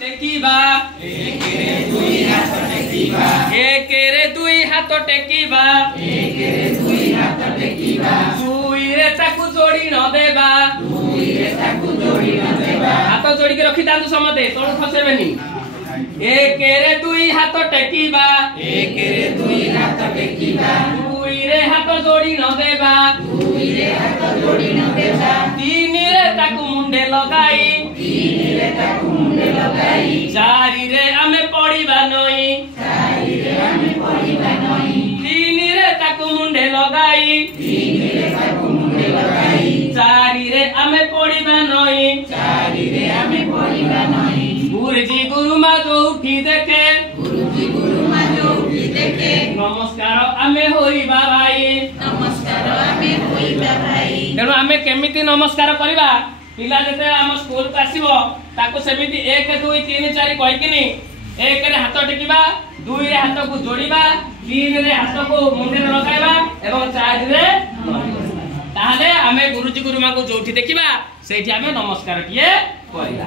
टेकिबा एकेरे दुई हाथ टेकिबा दुई रे ताकू जोड़ी न देबा हाथ जोड़ी के रखी दांतु समते तोड़ खसेबेनी एकेरे दुई हाथ टेकिबा दुई रे हाथ जोड़ी न देबा तीन रे ताकू मुंडे लगाई चारि रे आमे पड़ीबा नई तीन रे ताकू मुंडे लगाई चारि रे आमे पड़ीबा नई गुरुजी गुरुमा जो उठी देखे नमस्कार आमे होइबा भाई तेणु आमे केमिति नमस्कार करिबा पिला जते हम स्कूल को आसीबो ताको सेमिति 1 2 3 4 कहिकिनी 1 रे हाथ टेकिबा 2 रे हाथ को जोड़ीबा 3 रे हाथ को मुंडे लगाइबा एवं 4 रे ताहाले आमे गुरुजी गुरुमा को जोठी देखिबा सेठी आमे नमस्कार किए करिबा।